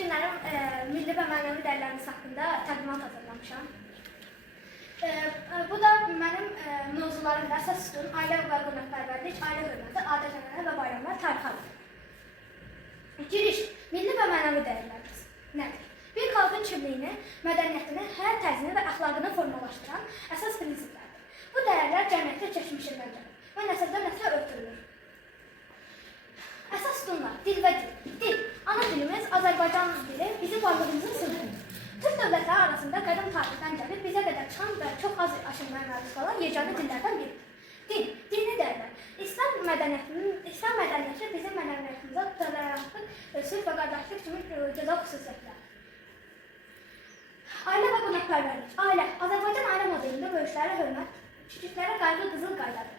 günlərim milli və mənəvi dəyərlərimiz haqqında təqdimat hazırlamışam. Bu da mənim mövzularımda əsas tutum ailə və qonaqpərvərlik, ailə hörməti, adət-ənənə və bayramlar tarixi. Giriş, milli və mənəvi dəyərlərimiz nədir? Bir xalqın kimliyini, mədəniyyətini, həyat tərzini və əxlaqını formalaşdıran əsas prinsiplərdir. Bu dəyərlər cəmiyyətdə keçmişindən gəlir və nəsildən nəslə ötürülür. Əsas tutumlar, dil və dil. Dil, ana dilimiz Azərbaycan dili bizim varlığımızın sınırıdır. Türk dövlətləri arasında qədim tarixdən gəlib bizə qədər çıxan və çox az aşınmaya məruz qalan yeganə dillərdən biridir. Dil, dini dəyərlər. İslam mədəniyyəti bizim mədəniyyətimizə tolerantlıq, sülh və qardaşlıq kimi gözəl xüsusiyyətlər. Ailə və qonaqpərvərlik. Ailə, Azərbaycan ailə modelində böyüklərə hörmət, kiçiklərə qayğı qızıl qaydadır.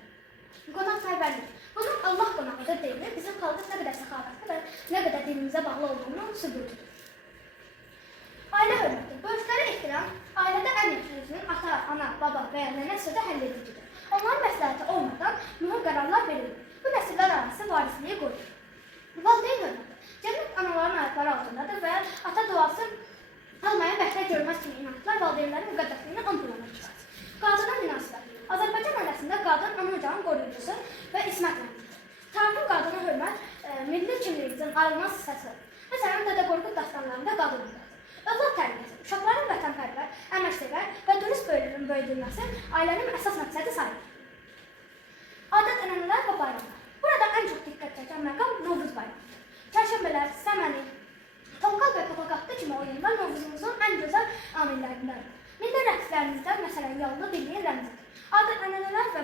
Qonaqpərvərlik. Bunun Allah qonağıdır deyilir, bizim xalqımız nə qədər səxavətli və nə qədər dinimizə bağlı olduğunun sübutudur. Ailə hörməti. Böyüklərə ehtiram, ailədə ən yaxşısının ata, ana, baba və ya nənə sözü həll edicidir. Onların məsləhəti olmadan mühüm qərarlar verilir. Bu nəsillər arası varisliyi qoruyur. Valideyn hörməti. Cəmiyyət anaların ayaqları altındadır və ata duası almayan bəxtlər görməz kimi inançlar valideynlərin müqəddəsliyini ön plana çıxarır. Qadına münasibət. Azərbaycan ailəsində qadın ana ocağın qoruyucusu və ismət rəmzidir. Tarixin qadına hörmət milli kimliyimizin ayrılmaz hissəsidir. Məsələn, Dədə Qorqud dastanlarında qadın hörməti. Övlad tərbiyəsi, uşaqların vətənpərvər, əməksever və dürüst böyüdülməsi ailənin əsas məqsədi sayılır. Adət-ənənələr və bayramlar. Burada ən çox diqqət çəkən məqam Novruz bayramıdır. Çərşənbələr, səməni, tonqal və papaqatlı kimi oyunlar Novruzumuzun ən gözəl amillərindəndir. Milli rəqslərimizdən məsələn yallı birliyin rəmzidir. Adət-ənənələr və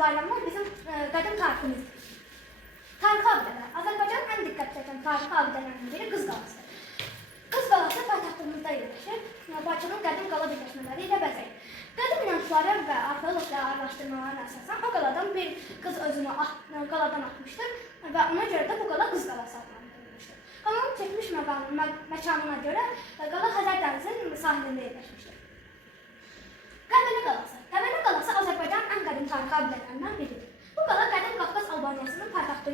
bayramlar bizim qədim tariximizdir. Tarixi abidələr. Azərbaycanın ən diqqət çəkən tarixi abidələrinin biri Qız Qalasıdır. Qız Qalası paytaxtımızda yerləşir. Bakının qədim qala birləşmələri ilə bəzəkdir. Qədim inançları və arxeoloq araşdırmalarına əsasən o qaladan bir qız özünü qaladan atmışdır və ona görə də bu qala Qız Qalası adlandırılmışdır. Qalanın çəkmiş məkanına görə qala Xəzər dənizinin sahilində yerləşmişdir. Qəbələ qalası. Qəbələ qalası Azərbaycanın ən qədim tarixi abidələrindən biridir. Bu qala qədim Qafqaz Albaniyasının paytaxtı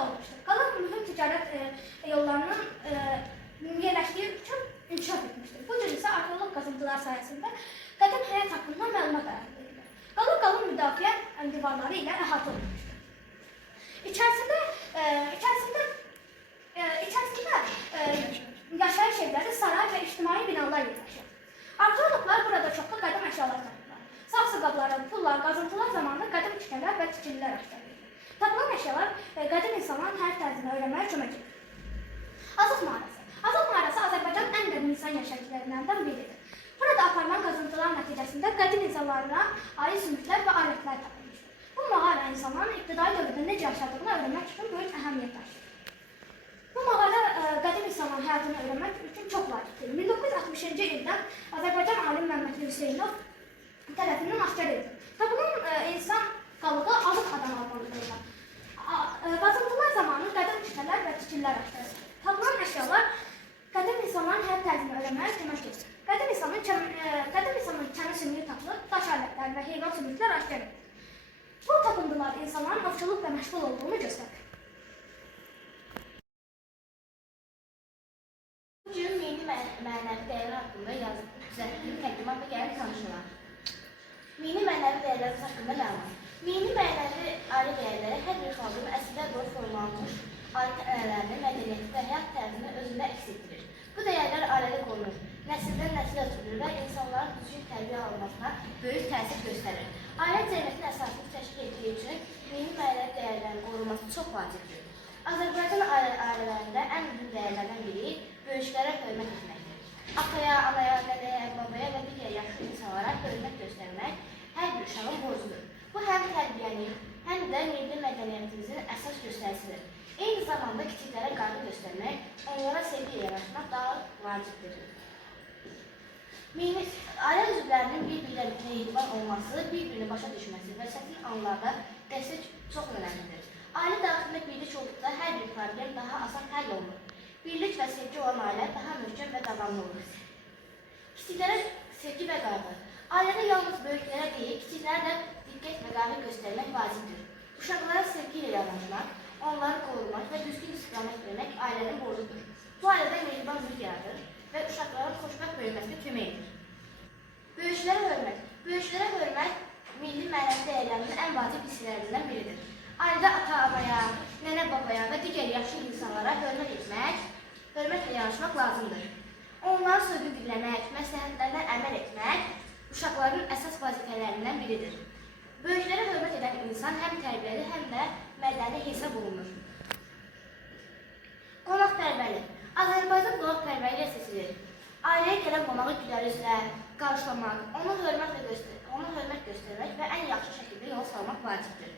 olmuşdur. Qala mühüm ticarət yollarının yerləşdiyi üçün inkişaf etmişdir. Bu cür isə arxeoloq qazıntılar sayəsində qədim həyat haqqında məlumat əldə edilir. Qala qalın müdafiə divarları ilə əhatə olunmuşdur. İçərisində yaşayış evləri, saray və ictimai binalar yerləşir. Arxeoloqlar burada çoxlu qədim əşyalar tapırlar. Saxsı qabları, pullar, qazıntılar zamanında qədim tikələr və tikililər aşkarlanır. Tapılan əşyalar qədim insanların həyat tərzini öyrənməyə kömək edir. Azıq mağarası. Azıq mağarası Azərbaycanın ən qədim insan yaşayışlarından biridir. Burada aparılan qazıntılar nəticəsində qədim insanlarına aid sümüklər və alətlər tapılmışdır. Bu mağara insanların ibtidai dövrdə necə yaşadığını öyrənmək üçün böyük əhəmiyyət daşıyır. Bu mağara qədim insanların həyatını öyrənmək üçün çox vacibdir. 1960-cı ildə Azərbaycan alim Məmmədli Hüseynov tərəfindən aşkar edilir. Tapılan insan qalığı azıq adam adlandırılır. Qazıntılar zamanı qədim tikələr və tikillər aşkarlanır. Tapılan əşyalar qədim insanların həyat tərzini öyrənməyə kömək edir. Qədim insanın çəni sümüyü tapılır, daş alətlər və heyvan sümüklər aşkar edilir. Bu tapıntılar insanların ovçuluqla məşğul olduğunu göstərir. Bugün milli mənəvi dəyərlər haqqında düzəltdiyi təqdimat və gəlin tanışılar. Milli mənəvi dəyərlərimiz haqqında məlumat. Milli mənəvi ailə dəyərləri hər bir xalqın əsillər boyu formalanmış adət-ənənələrini, mədəniyyəti və həyat tərzini özündə əks etdirir. Bu dəyərlər ailədə qorunur, nəsildən nəsilə ötürülür və insanların düzgün tərbiyə alınmasına böyük təsir göstərir. Ailə cəmiyyətin əsasını təşkil etdiyi üçün milli mənəvi dəyərlərin qorunması çox vacibdir. Azərbaycan ailələrində ən mühüm dəyərlərdən biri böyüklərə hörmət etməkdir. Ataya, anaya, nənəyə, babaya və digər yaşlı insanlara hörmət göstərmək hər bir uşağın borcudur. Bu həm tərbiyənin, həm də milli mədəniyyətimizin əsas göstərisidir. Eyni zamanda kiçiklərə qayğı göstərmək, onlara sevgi yaratmaq daha vacibdir. Ailə üzvlərinin bir-birlə mehriban olması, bir-birini başa düşməsi və çətin anlarda dəstək çox önəmlidir. Ailə daxilində birlik olduqda hər bir problem daha asan həll olunur. Birlik və sevgi olan ailə daha möhkəm və davamlı olur. Kiçiklərə sevgi və qayğı. Ailədə yalnız böyüklərə deyil, kiçiklərə də diqqət və qayğı göstərmək vacibdir. Uşaqlara sevgi ilə yanaşmaq, onları qorumaq və düzgün istiqamət vermək ailənin borcudur. Bu ailədə mehriban mühit yaradır və uşaqların xoşbəxt böyüməsinə kömək edir. Böyüklərə hörmət. Böyüklərə hörmət milli mənəvi dəyərlərinin ən vacib hissələrindən biridir. Ailədə ata-anaya, nənə-babaya və digər yaşlı insanlara hörmətlə yanaşmaq lazımdır. Onların sözünü dinləmək, məsləhətlərinə əməl etmək uşaqların əsas vəzifələrindən biridir. Böyüklərə hörmət edən insan həm tərbiyəli, həm də mədəni hesab olunur. Qonaqpərvərlik. Azərbaycan qonaqpərvərliyə seçilir. Ailəyə gələn qonağı gülər üzlə qarşılamaq, ona hörmət göstərmək və ən yaxşı şəkildə yol salmaq vacibdir.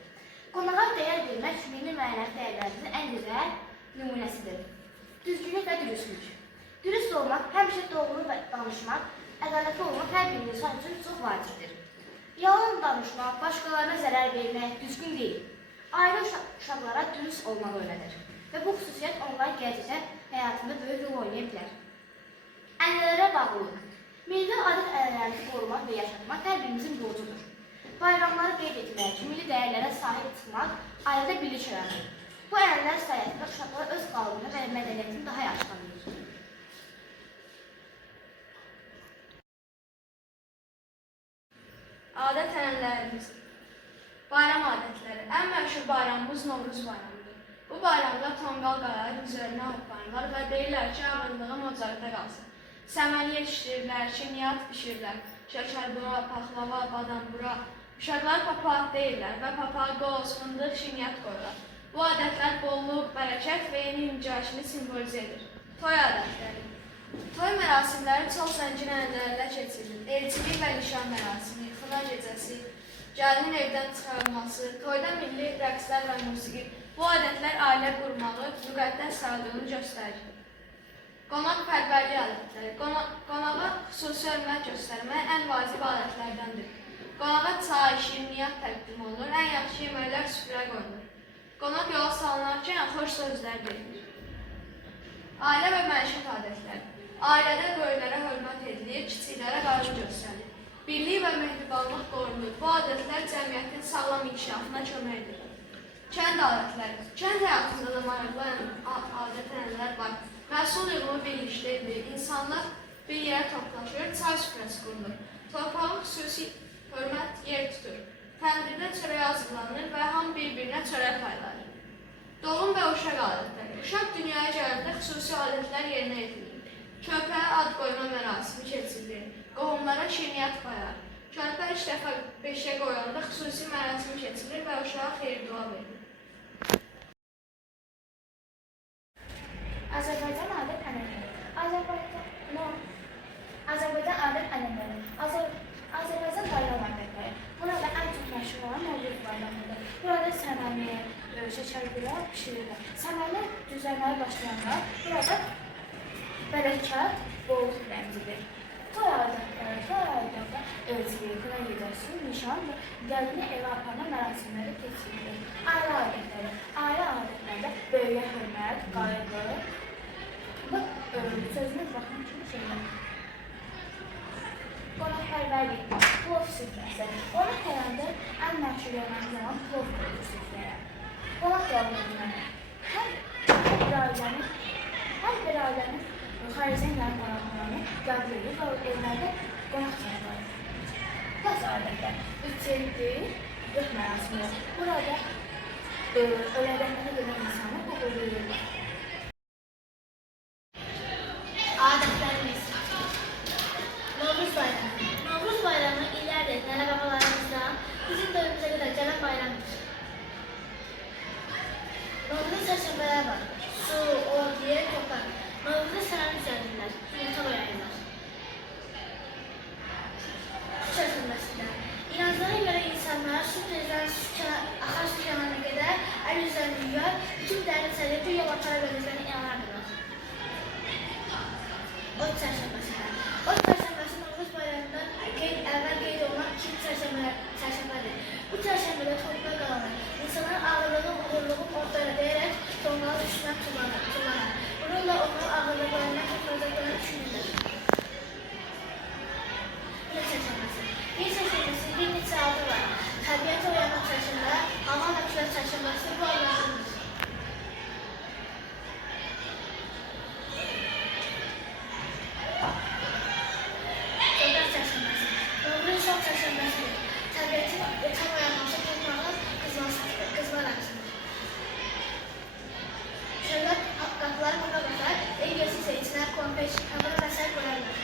Qonağa dəyər vermək milli mənəvi dəyərlərimizin ən gözəl nümunəsidir. Düzgünlük və dürüstlük. Dürüst olmaq, həmişə doğru danışmaq, ədalətli olmaq hər bir insan üçün çox vacibdir. Yalan danışmaq, başqalarına zərər vermək düzgün deyil. Ailə uşaqlara dürüst olmaq öyrədir və bu xüsusiyyət onların gələcəkdə həyatında böyük rol oynaya bilər. Ənənələrə bağlılıq. Milli adət-ənənələrimizi qorumaq və yaşatmaq hər birimizin borcudur. Bayramları qeyd etmək, milli dəyərlərə sahib çıxmaq ailədə birlik yaradır. Bu ənənələr sayəsində uşaqlar öz xalqını və mədəniyyətini daha yaxşı tanıyır. Adət-ənənələrimiz. Bayram adətləri. Ən məşhur bayramımız Novruz bayramıdır. Bu bayramda tonqal qayalar üzərinə hoppanırlar və deyirlər ki, ağırlığım ocaqda qalsın. Səməni yetişdirirlər, şirniyyat bişirirlər, şəkərbura, paxlava, badambura. Uşaqlar papaq deyirlər və papağa qoz, fındıq, şirniyyat qoyurlar. Bu adətlər bolluk, bərəkət və yeni ilin gəlişini simvolizə edir. Toy adətləri. Toy mərasimləri çox zəngin ənənələrlə keçirilir. Elçilik və nişan mərasimi, xına gecəsi, gəlinin evdən çıxarılması, toyda milli rəqslər və musiqi. Bu adətlər ailə qurmağı, müqəddəs sayıldığını göstərir. Qonaqpərvərlik adətləri. Qonağa xüsusi hörmət göstərmək ən vacib adətlərdəndir. Qonağa çay, şirniyyat təqdim olunur, ən yaxşı yeməklər süfrəyə qoyulur. Qonaq yola salınarkən xoş sözlər deyilir. Ailə və məişət adətləri. Ailədə böyüklərə hörmət edilir, kiçiklərə qarşı göstərilir. Birlik və mehribanlıq qorunur. Bu adətlər cəmiyyətin sağlam inkişafına kömək edir. Kənd adətləri. Kənd həyatında da maraqlı adət-ənənələr var. Məhsul yığımı birlikdə edilir. İnsanlar bir yerə toplaşır, çay süfrəsi qurulur. Torpağı xüsusi hörmət yer tutur. Təndirdə çörək hazırlanır və hamı bir-birinə çörək paylayır. Doğum və uşaq adətləri. Uşaq dünyaya gələndə xüsusi adətlər yerinə yetirilir. Körpəyə ad qoyma mərasimi keçirilir. Qohumlara şirniyyat paylar. Körpə 3 dəfə beşə qoyanda xüsusi mərasim keçirilir və uşağa xeyir-dua verilir. Azərbaycan adət-ənənələri. Azərbaycan adət-ənənələri. Azərbaycan bayram adətləri. Burada ən çox məşhur olan Novruz bayramıdır. Burada səməni, şəkərbura pişirirlər. Səməni düzəlməyə başlayanlar burada bərəkət, bolluk rəmzidir. Toy adətlərdə elçilik, xına gecəsi, nişan və gəlini evə aparma mərasimləri keçirilir. Ailə adətləri. Ailə adətlərdə böyüyə hörmət, qayğı, sözünü baxın kimi şeylər. Qonaqpərvərlik, plov süfrəsi. Qonaq gələndə ən məşhur yemək zaman plov qoyulur süfrəyə. Qonaq qəbulundan. Hər bir ailənin xaricdən gələn qonaqlarını qəbul edir və evlərdə qonaq çağırır. Qaz adətlər. 3 ildir, 4 mərasimi. Burada ölədənlərə gələn insanı uğurlayırlar. Adətlərimiz. Novruz bayramı. Novruz bayramı illərdir nənə-babalarımızdan bizim dövrümüzə qədər gələn bayramdır. Novruzda çərşənbələr var. Su, ot, yer, torpaq. Novruzda sənəni düzəldirlər, yumurta boyayırlar. Su çərşənbəsində. İnanclara görə insanlar su tezdən axar su kənarına qədər əl üzərini yuyar, bütün dərin səriyyə bir yol apara bölüklərini inanardırlar. Ot çərşənbəsində. Ot çərşənbəsi Novruz bayramında əvvəl qeyd olunan ikinci çərşənbədir. Bu çərşənbədə torpaq qalanır. İnsanların ağırlığı, uğurluğu ortaya deyərək tonqalın üstündən tullanır. Bununla onların ağırlıqlarından kurtaracaqlarını düşünürlər. Yer çərşənbəsi. Yer çərşənbəsi bir neçə adı var. Təbiət oyanıq çərşənbə, hava və külək çərşənbəsi bu adlardır. sönməsidir. Təbiətin tam oyanması torpağın qızmar əmsidir. Şöyle kapıları kapamışlar. En iyisi ise içine konfeş, hamur ve sel koyarlar.